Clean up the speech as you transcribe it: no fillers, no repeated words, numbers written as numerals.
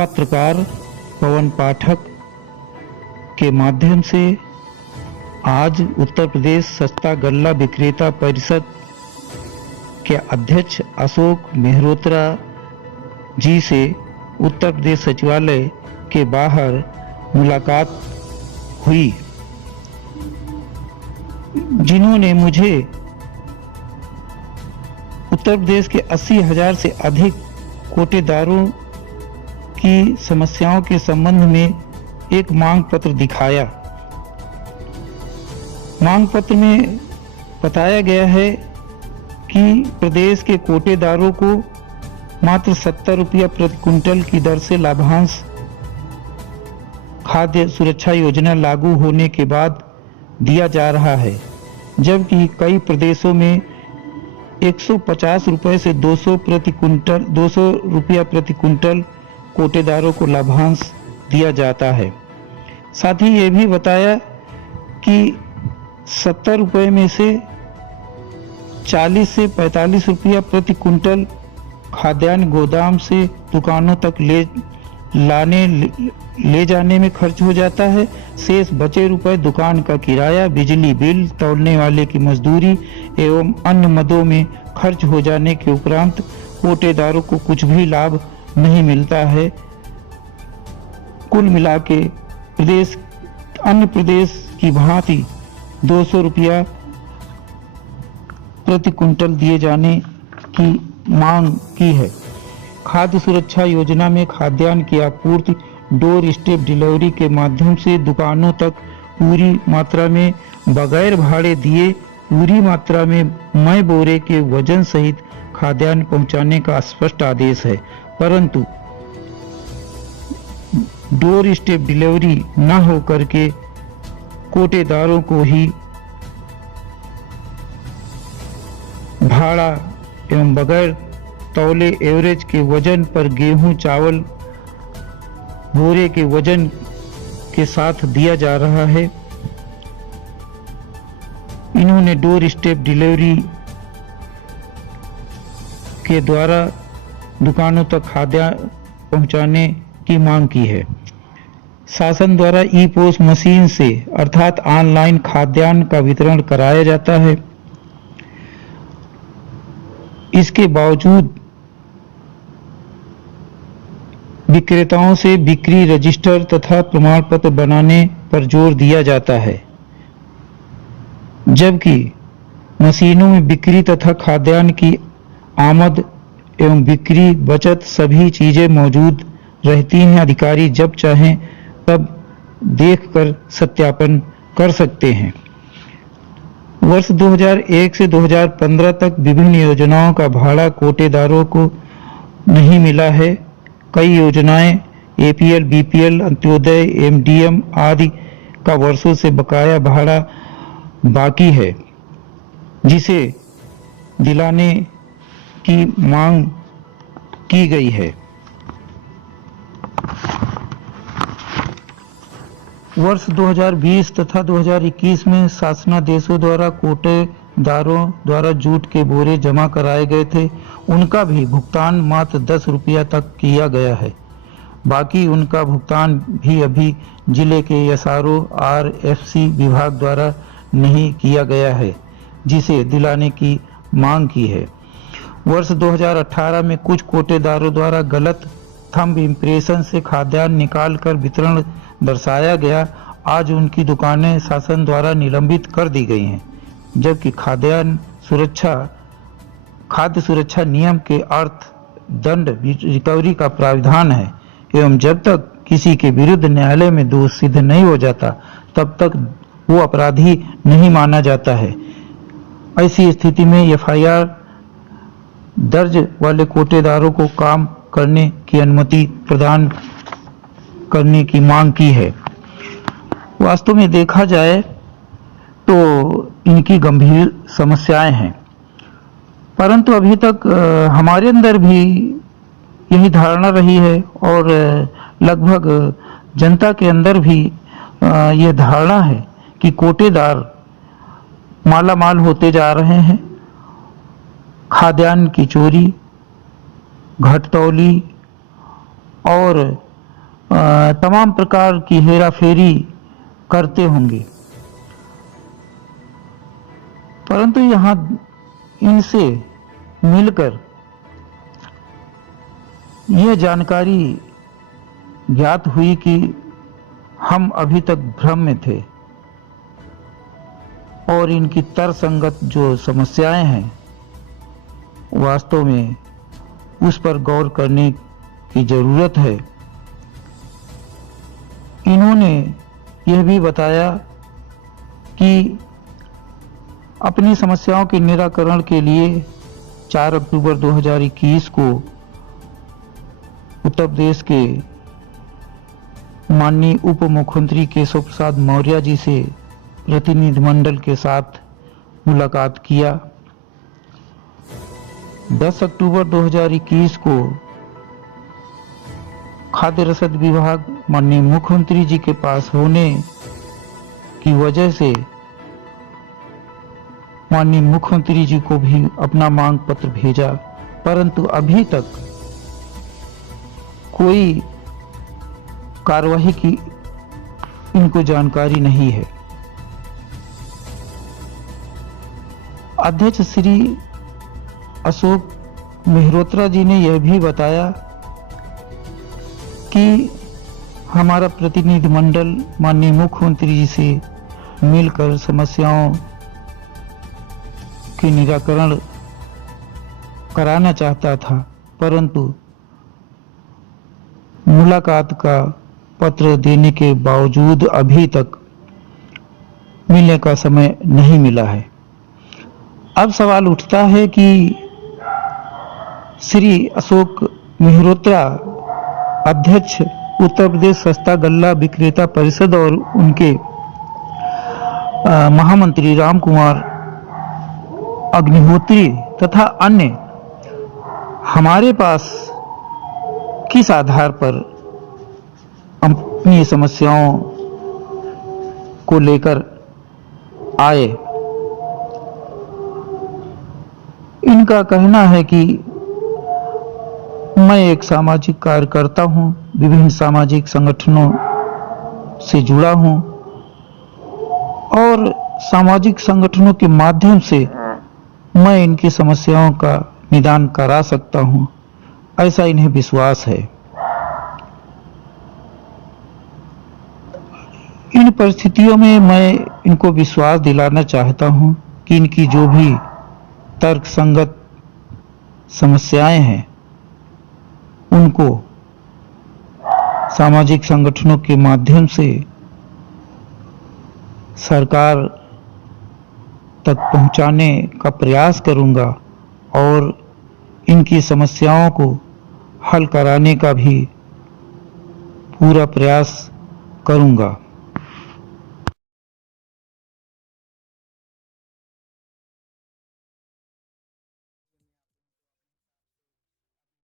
पत्रकार पवन पाठक के माध्यम से आज उत्तर प्रदेश सस्ता गल्ला विक्रेता परिषद के अध्यक्ष अशोक मेहरोत्रा जी से उत्तर प्रदेश सचिवालय के बाहर मुलाकात हुई, जिन्होंने मुझे उत्तर प्रदेश के 80,000 से अधिक कोटेदारों की समस्याओं के संबंध में एक मांग पत्र दिखाया। मांग पत्र में बताया गया है कि प्रदेश के कोटेदारों को मात्र 70 रुपया प्रति क्विंटल की दर से लाभांश खाद्य सुरक्षा योजना लागू होने के बाद दिया जा रहा है, जबकि कई प्रदेशों में 150 रुपये से 200 रुपया प्रति क्विंटल कोटेदारों को लाभांश दिया जाता है। साथ ही ये भी बताया कि 70 रुपये में से 40 से 45 रुपया प्रति क्विंटल खाद्यान्न गोदाम से दुकानों तक ले जाने में खर्च हो जाता है। शेष बचे रुपए दुकान का किराया, बिजली बिल, तौलने वाले की मजदूरी एवं अन्य मदों में खर्च हो जाने के उपरांत कोटेदारों को कुछ भी लाभ नहीं मिलता है। कुल मिला के अन्य प्रदेश की भांति 200 रुपया प्रति क्विंटल दिए जाने की मांग की है। खाद्य सुरक्षा योजना में खाद्यान्न की आपूर्ति डोर स्टेप डिलीवरी के माध्यम से दुकानों तक पूरी मात्रा में बगैर भाड़े दिए पूरी मात्रा में मई बोरे के वजन सहित खाद्यान्न पहुंचाने का स्पष्ट आदेश है, परंतु डोर स्टेप डिलीवरी न हो करके कोटेदारों को ही भाड़ा एवं बगैर तौले एवरेज के वजन पर गेहूं चावल बोरे के वजन के साथ दिया जा रहा है। इन्होंने डोर स्टेप डिलीवरी के द्वारा दुकानों तक खाद्यान्न पहुंचाने की मांग की है। शासन द्वारा ई पोस्ट मशीन से अर्थात ऑनलाइन खाद्यान्न का वितरण कराया जाता है। इसके बावजूद विक्रेताओं से बिक्री रजिस्टर तथा प्रमाण पत्र बनाने पर जोर दिया जाता है, जबकि मशीनों में बिक्री तथा खाद्यान्न की आमद एवं बिक्री बचत सभी चीजें मौजूद रहती हैं। अधिकारी जब चाहें तब देखकर सत्यापन कर सकते हैं। वर्ष 2001 से 2015 तक विभिन्न योजनाओं का भाड़ा कोटेदारों को नहीं मिला है। कई योजनाएं एपीएल, बीपीएल, अंत्योदय, एमडीएम आदि का वर्षों से बकाया भाड़ा बाकी है, जिसे दिलाने की मांग की गई है। वर्ष 2020 तथा 2021 में शासनादेशों द्वारा कोटेदारों द्वारा जूट के बोरे जमा कराए गए थे, उनका भी भुगतान मात्र 10 रुपया तक किया गया है। बाकी उनका भुगतान भी अभी जिले के एसआरओ आरएफसी विभाग द्वारा नहीं किया गया है, जिसे दिलाने की मांग की है। वर्ष 2018 में कुछ कोटेदारों द्वारा गलत थंब इम्प्रेशन से खाद्यान्न निकाल कर वितरण दर्शाया गया। आज उनकी दुकानें शासन द्वारा निलंबित कर दी गई हैं, जबकि खाद्य सुरक्षा नियम के अर्थ दंड रिकवरी का प्राविधान है एवं जब तक किसी के विरुद्ध न्यायालय में दोष सिद्ध नहीं हो जाता तब तक वो अपराधी नहीं माना जाता है। ऐसी स्थिति में एफआईआर दर्ज वाले कोटेदारों को काम करने की अनुमति प्रदान करने की मांग की है। वास्तव में देखा जाए तो इनकी गंभीर समस्याएं हैं, परंतु अभी तक हमारे अंदर भी यही धारणा रही है और लगभग जनता के अंदर भी ये धारणा है कि कोटेदार मालामाल होते जा रहे हैं। खाद्यान्न की चोरी, घटतौली और तमाम प्रकार की हेराफेरी करते होंगे, परंतु यहाँ इनसे मिलकर यह जानकारी ज्ञात हुई कि हम अभी तक भ्रम में थे और इनकी तर्कसंगत जो समस्याएं हैं वास्तव में उस पर गौर करने की जरूरत है। इन्होंने यह भी बताया कि अपनी समस्याओं के निराकरण के लिए 4 अक्टूबर 2021 को उत्तर प्रदेश के माननीय उप मुख्यमंत्री केशव प्रसाद मौर्य जी से प्रतिनिधिमंडल के साथ मुलाकात किया। 10 अक्टूबर 2021 को खाद्य रसद विभाग माननीय मुख्यमंत्री जी के पास होने की वजह से माननीय मुख्यमंत्री जी को भी अपना मांग पत्र भेजा, परंतु अभी तक कोई कार्यवाही की इनको जानकारी नहीं है। अध्यक्ष श्री अशोक मेहरोत्रा जी ने यह भी बताया कि हमारा प्रतिनिधिमंडल माननीय मुख्यमंत्री जी से मिलकर समस्याओं के निराकरण कराना चाहता था, परंतु मुलाकात का पत्र देने के बावजूद अभी तक मिलने का समय नहीं मिला है। अब सवाल उठता है कि श्री अशोक मेहरोत्रा अध्यक्ष उत्तर प्रदेश सस्ता गल्ला विक्रेता परिषद और उनके महामंत्री राम कुमार अग्निहोत्री तथा अन्य हमारे पास किस आधार पर अपनी समस्याओं को लेकर आए। इनका कहना है कि मैं एक सामाजिक कार्यकर्ता हूं, विभिन्न सामाजिक संगठनों से जुड़ा हूं और सामाजिक संगठनों के माध्यम से मैं इनकी समस्याओं का निदान करा सकता हूं, ऐसा इन्हें विश्वास है। इन परिस्थितियों में मैं इनको विश्वास दिलाना चाहता हूं कि इनकी जो भी तर्कसंगत समस्याएं हैं उनको सामाजिक संगठनों के माध्यम से सरकार तक पहुंचाने का प्रयास करूंगा और इनकी समस्याओं को हल कराने का भी पूरा प्रयास करूंगा।